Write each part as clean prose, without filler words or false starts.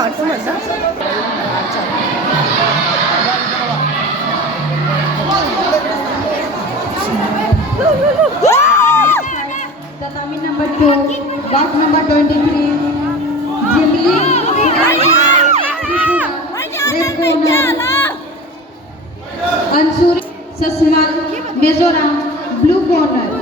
हट्नु भन्दा Tatami number 2, box number 23, Jimli, red corner, Ansuri, Saswal, Mizoram, blue corner.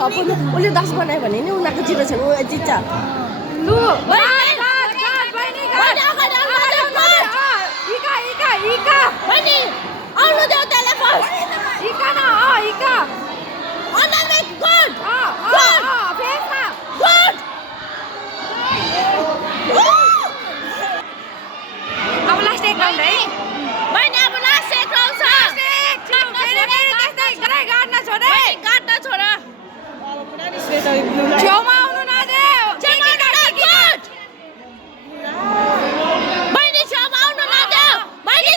उसले 10 बनायो भने नि उनीहरूको जिरो छ उ जित्छ लु आउनु देऊ त्यसलाई फर्स्ट इका न इका अनलाइन गुड फेसमा गुड अब लास्ट एक राउन्ड है मैले अब लास्ट एक राउन्ड छ फेरि गाड्न छोड छेउमा आउनु नदेऊ गुड मैले छेउमा आउनु नदेऊ मैले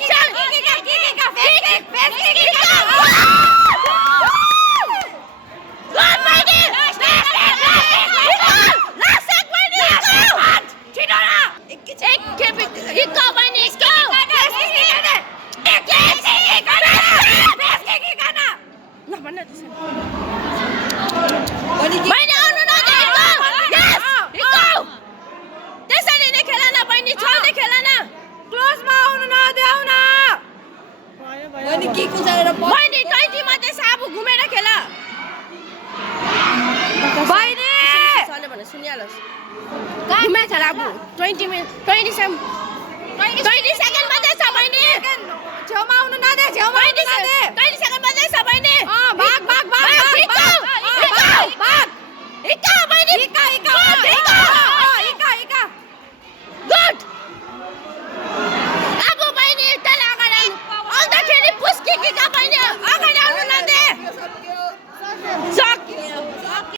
भाग